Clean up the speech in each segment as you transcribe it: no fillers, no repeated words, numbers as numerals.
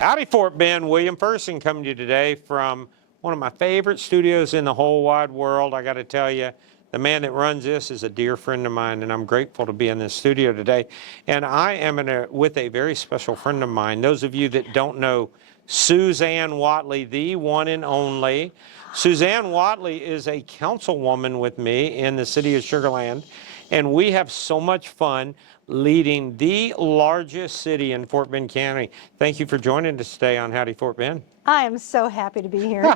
Howdy, Fort Bend. William Ferguson coming to you today from one of my favorite studios in the whole wide world. I got to tell you, the man that runs this is a dear friend of mine, and I'm grateful to be in this studio today. And I am with a very special friend of mine. Those of you that don't know Suzanne Whatley, the one and only. Suzanne Whatley is a councilwoman with me in the city of Sugar Land, and we have so much fun leading the largest city in Fort Bend County. Thank you for joining us today on Howdy Fort Bend. I am so happy to be here.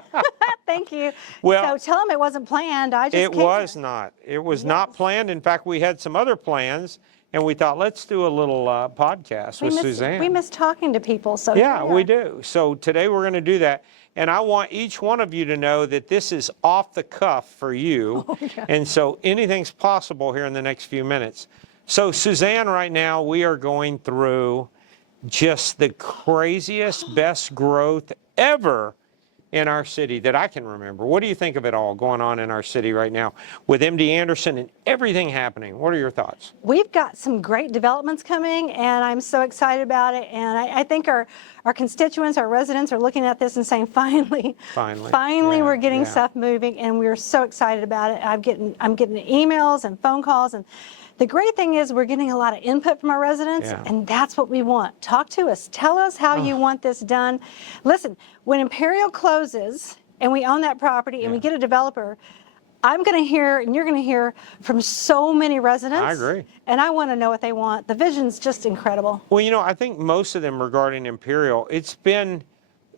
Thank you. Well, so tell them it wasn't planned. It was not. It was not planned. In fact, we had some other plans, and we thought, let's do a little podcast with Suzanne. We miss talking to people. So yeah, we do. So today we're going to do that. And I want each one of you to know that this is off the cuff for you. Oh, yeah. And so anything's possible here in the next few minutes. So Suzanne, right now we are going through just the craziest, best growth ever in our city that I can remember. What do you think of it all going on in our city right now with MD Anderson and everything happening? What are your thoughts? We've got some great developments coming, and I'm so excited about it. And I think our constituents, our residents are looking at this and saying, finally, yeah, we're getting stuff moving, and we're so excited about it. I'm getting emails and phone calls, and the great thing is we're getting a lot of input from our residents, and that's what we want. Talk to us. Tell us how you want this done. Listen, when Imperial closes and we own that property and we get a developer, I'm going to hear, and you're going to hear from so many residents. I agree. And I want to know what they want. The vision's just incredible. Well, you know, I think most of them regarding Imperial, it's been,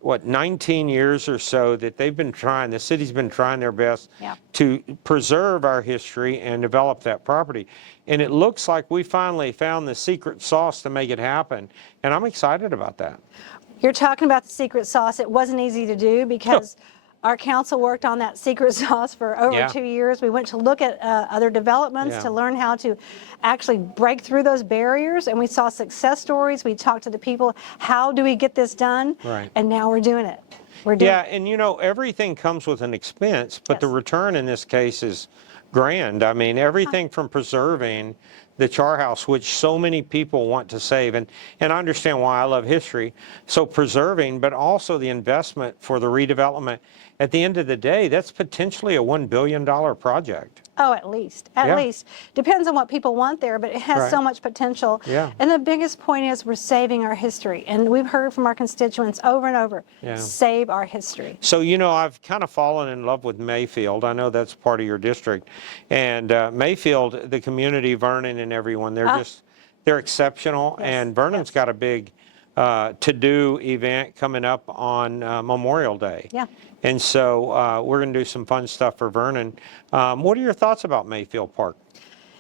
19 years or so that they've been trying, the city's been trying their best to preserve our history and develop that property. And it looks like we finally found the secret sauce to make it happen. And I'm excited about that. You're talking about the secret sauce. It wasn't easy to do because our council worked on that secret sauce for over 2 years. We went to look at other developments to learn how to actually break through those barriers, and we saw success stories. We talked to the people, how do we get this done? Right. And now we're doing it. We're doing it. And you know, everything comes with an expense, but the return in this case is grand. I mean, everything from preserving the Char House, which so many people want to save, and I understand why I love history, so preserving, but also the investment for the redevelopment. At the end of the day, that's potentially a $1 billion project. Oh, at least. At least. Depends on what people want there, but it has so much potential. Yeah. And the biggest point is we're saving our history. And we've heard from our constituents over and over, save our history. So, you know, I've kind of fallen in love with Mayfield. I know that's part of your district. And Mayfield, the community, Vernon and everyone, they're exceptional. Yes. And Vernon's got a big to-do event coming up on Memorial Day. Yeah. And so we're going to do some fun stuff for Vernon. What are your thoughts about Mayfield Park?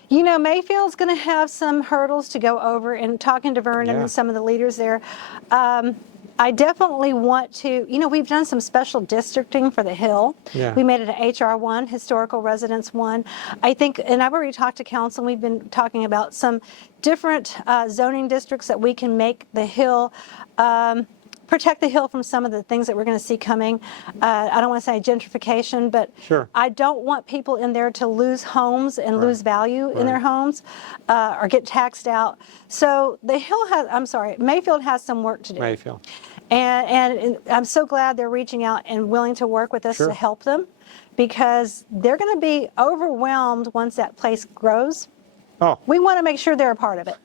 You know, Mayfield's going to have some hurdles to go over, and talking to Vernon and some of the leaders there, I definitely want to, you know, we've done some special districting for the Hill. Yeah. We made it an HR 1, Historical Residence 1. I think, and I've already talked to council, we've been talking about some different zoning districts that we can make the Hill, protect the Hill from some of the things that we're going to see coming. I don't want to say gentrification, but I don't want people in there to lose homes and lose value in their homes or get taxed out. So the Hill Mayfield has some work to do. Mayfield. And I'm so glad they're reaching out and willing to work with us to help them, because they're going to be overwhelmed once that place grows. Oh. We want to make sure they're a part of it.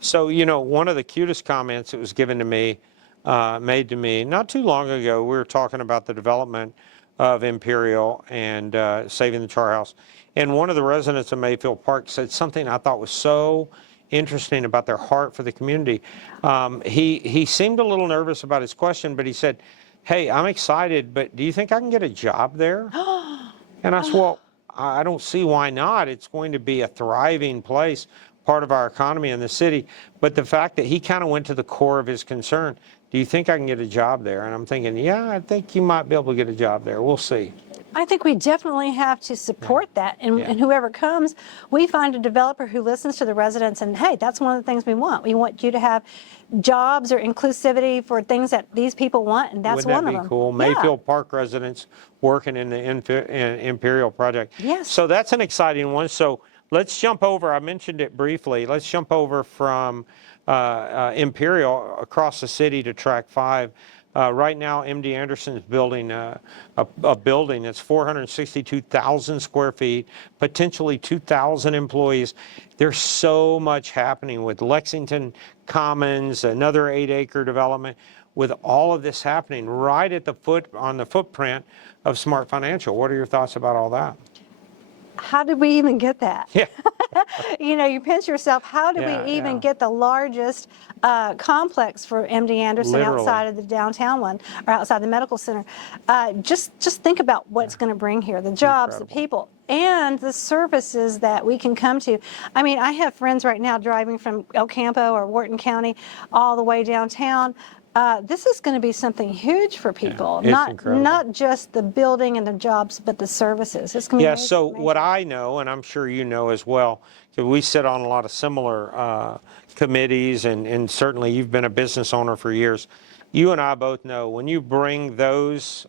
So, you know, one of the cutest comments that was given to me, made to me not too long ago, we were talking about the development of Imperial and saving the Char House. And one of the residents of Mayfield Park said something I thought was so interesting about their heart for the community. He seemed a little nervous about his question, but he said, hey, I'm excited, but do you think I can get a job there? And I said, well, I don't see why not. It's going to be a thriving place, part of our economy in the city. But the fact that he kind of went to the core of his concern, do you think I can get a job there? And I'm thinking, yeah, I think you might be able to get a job there. We'll see. I think we definitely have to support that. And whoever comes, we find a developer who listens to the residents, and hey, that's one of the things we want. We want you to have jobs or inclusivity for things that these people want, and that's one of them. Wouldn't that be cool? Mayfield Park residents working in the Imperial project. Yes. So that's an exciting one. So let's jump over, I mentioned it briefly, let's jump over from Imperial across the city to Track 5. Right now, MD Anderson's building a building that's 462,000 square feet, potentially 2,000 employees. There's so much happening with Lexington Commons, another 8-acre development, with all of this happening right at the on the footprint of Smart Financial. What are your thoughts about all that? How did we even get that? Yeah. You know, you pinch yourself, how did we even get the largest complex for MD Anderson Literally. outside of the downtown one, or outside the medical center? Just think about what it's going to bring here, the jobs, Incredible. the people, and the services that we can come to. I mean, I have friends right now driving from El Campo or Wharton County all the way downtown. This is going to be something huge for people, it's incredible. not just the building and the jobs, but the services. It's going to be amazing, So amazing. what I know, and I'm sure you know as well, because we sit on a lot of similar committees, and certainly you've been a business owner for years. You and I both know when you bring those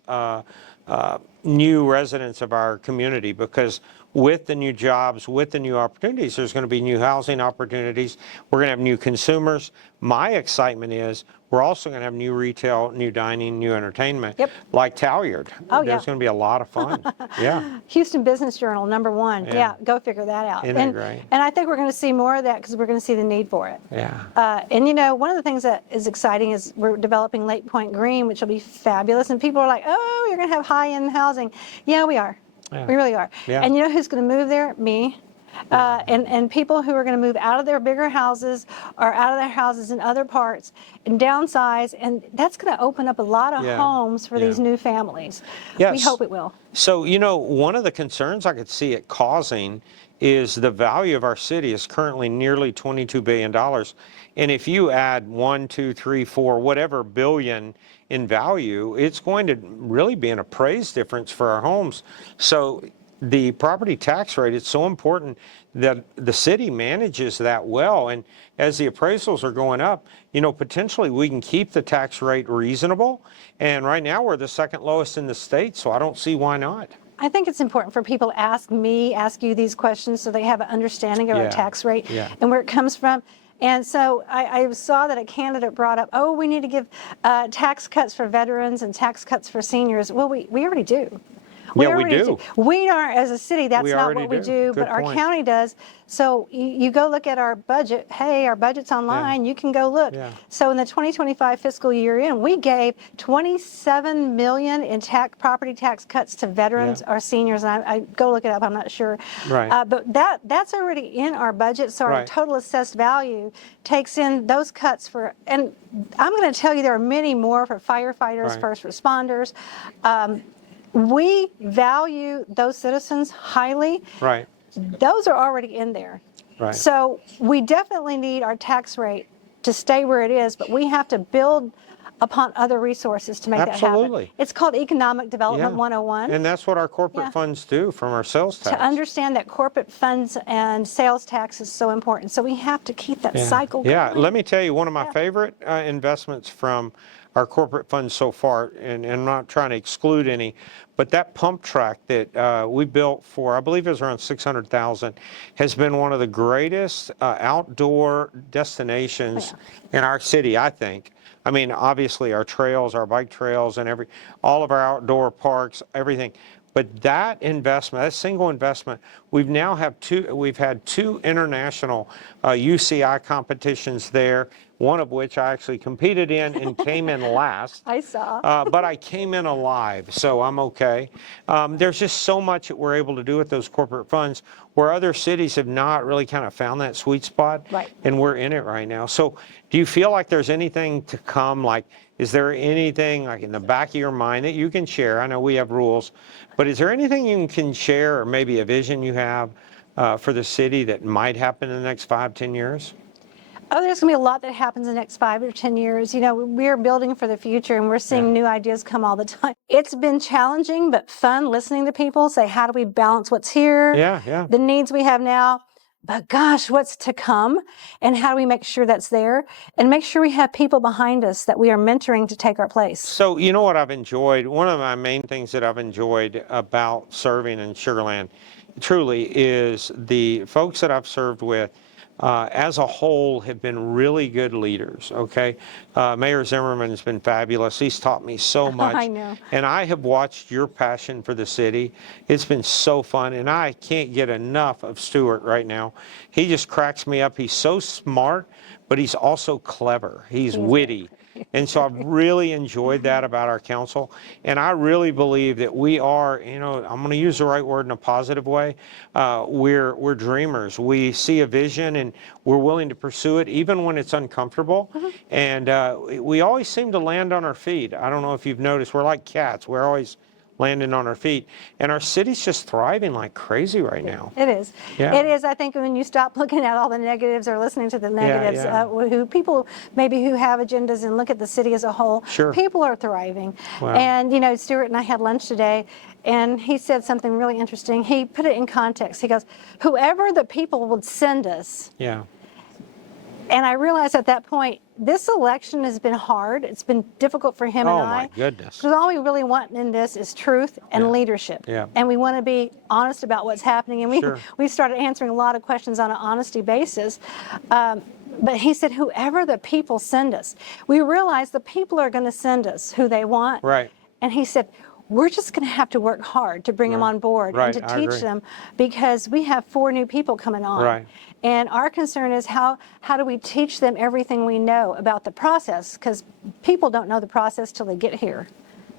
new residents of our community, because with the new jobs, with the new opportunities, there's going to be new housing opportunities. We're going to have new consumers. My excitement is we're also going to have new retail, new dining, new entertainment, like Talliard. Oh, There's going to be a lot of fun. Yeah. Houston Business Journal, #1. Yeah, go figure that out. Isn't that great? And I think we're going to see more of that because we're going to see the need for it. Yeah. And you know, one of the things that is exciting is we're developing Lake Point Green, which will be fabulous. And people are like, oh, you're going to have high-end housing. Yeah, we are. Yeah. We really are. Yeah. And you know who's going to move there? Me. And people who are going to move out of their bigger houses or out of their houses in other parts and downsize, and that's going to open up a lot of homes for these new families. Yes. We hope it will. So, you know, one of the concerns I could see it causing is the value of our city is currently nearly $22 billion. And if you add 1, 2, 3, 4, whatever billion in value, it's going to really be an appraised difference for our homes. So the property tax rate, it's so important that the city manages that well. And as the appraisals are going up, you know, potentially we can keep the tax rate reasonable. And right now we're the second lowest in the state, so I don't see why not. I think it's important for people to ask you these questions so they have an understanding of our tax rate and where it comes from. And so I saw that a candidate brought up, oh, we need to give tax cuts for veterans and tax cuts for seniors. Well, we already do. We do. We aren't, as a city, that's not what we do, but our county does. So you go look at our budget. Hey, our budget's online. You can go look. So in the 2025 fiscal year in, we gave $27 million in property tax cuts to veterans or seniors. And I go look it up. I'm not sure. But that's already in our budget. So our total assessed value takes in those cuts for, and I'm going to tell you there are many more for firefighters, first responders. We value those citizens highly. Those are already in there. So we definitely need our tax rate to stay where it is, but we have to build upon other resources to make that happen. It's called Economic Development 101. And that's what our corporate funds do from our sales tax. To understand that corporate funds and sales tax is so important. So we have to keep that cycle going. Let me tell you, one of my favorite investments from our corporate funds so far, and I'm not trying to exclude any, but that pump track that we built for, I believe it was around $600,000, has been one of the greatest outdoor destinations in our city, I think. I mean, obviously our trails, our bike trails, and all of our outdoor parks, everything. But that investment, that single investment, we've had two international UCI competitions there, one of which I actually competed in and came in last. I saw. But I came in alive, so I'm okay. There's just so much that we're able to do with those corporate funds where other cities have not really kind of found that sweet spot, and we're in it right now. So do you feel like there's anything to come? Like, is there anything like in the back of your mind that you can share? I know we have rules, but is there anything you can share, or maybe a vision you have for the city that might happen in the next 5, 10 years? Oh, there's going to be a lot that happens in the next 5 or 10 years. You know, we're building for the future, and we're seeing new ideas come all the time. It's been challenging but fun listening to people say, how do we balance what's here, the needs we have now, but gosh, what's to come, and how do we make sure that's there, and make sure we have people behind us that we are mentoring to take our place. So you know what I've enjoyed? One of my main things that I've enjoyed about serving in Sugar Land truly is the folks that I've served with. as a whole have been really good leaders, okay? Mayor Zimmerman has been fabulous. He's taught me so much. I know. And I have watched your passion for the city. It's been so fun, and I can't get enough of Stuart right now. He just cracks me up. He's so smart, but he's also clever. He's witty. And so I've really enjoyed that about our council. And I really believe that we are, you know, I'm going to use the right word in a positive way. We're dreamers. We see a vision and we're willing to pursue it even when it's uncomfortable. And we always seem to land on our feet. I don't know if you've noticed, we're like cats. We're always landing on our feet. And our city's just thriving like crazy right now. It is. Yeah. It is. I think when you stop looking at all the negatives or listening to the negatives, yeah. Who people maybe who have agendas and look at the city as a whole, Sure. people are thriving. Wow. And, you know, Stuart and I had lunch today, and he said something really interesting. He put it in context. He goes, whoever the people would send us. Yeah. And I realized at that point, this election has been hard. It's been difficult for him and I. Oh, my goodness. Because all we really want in this is truth and leadership. Yeah. And we want to be honest about what's happening. And Sure. we started answering a lot of questions on an honesty basis. But he said, whoever the people send us, we realize the people are going to send us who they want. Right. And he said, we're just going to have to work hard to bring them on board Right, and to I teach agree. them, because we have 4 new people coming on. Right. And our concern is how do we teach them everything we know about the process, because people don't know the process till they get here.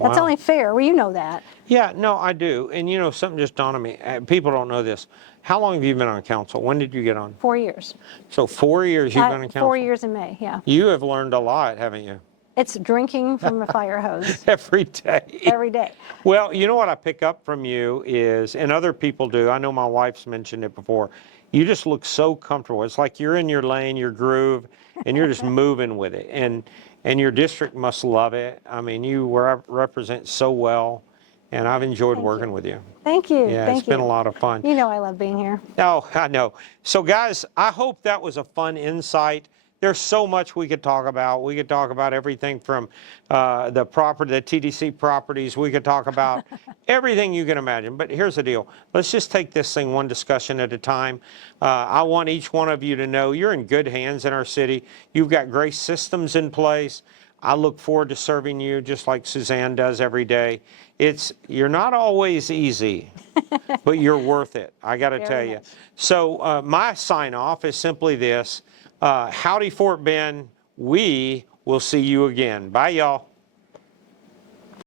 That's Wow. only fair. Well, you know that. Yeah, no, I do. And you know, something just dawned on me. People don't know this. How long have you been on council? When did you get on? 4 years. So 4 years you've been on council? 4 years in May, yeah. You have learned a lot, haven't you? It's drinking from a fire hose Every day. every day. Well, you know what I pick up from you is, and other people do, I know my wife's mentioned it before, you just look so comfortable. It's like you're in your lane, your groove, and you're just moving with it. And your district must love it. I mean, you represent so well, and I've enjoyed working with you. Thank you. Yeah, Thank it's been a lot of fun. You know I love being here. Oh, I know. So, guys, I hope that was a fun insight. There's so much we could talk about. We could talk about everything from the TDC properties. We could talk about everything you can imagine. But here's the deal. Let's just take this thing one discussion at a time. I want each one of you to know you're in good hands in our city. You've got great systems in place. I look forward to serving you just like Suzanne does every day. You're not always easy, but you're worth it, I got to tell you. much. So my sign off is simply this. Howdy Fort Bend, we will see you again. Bye, y'all.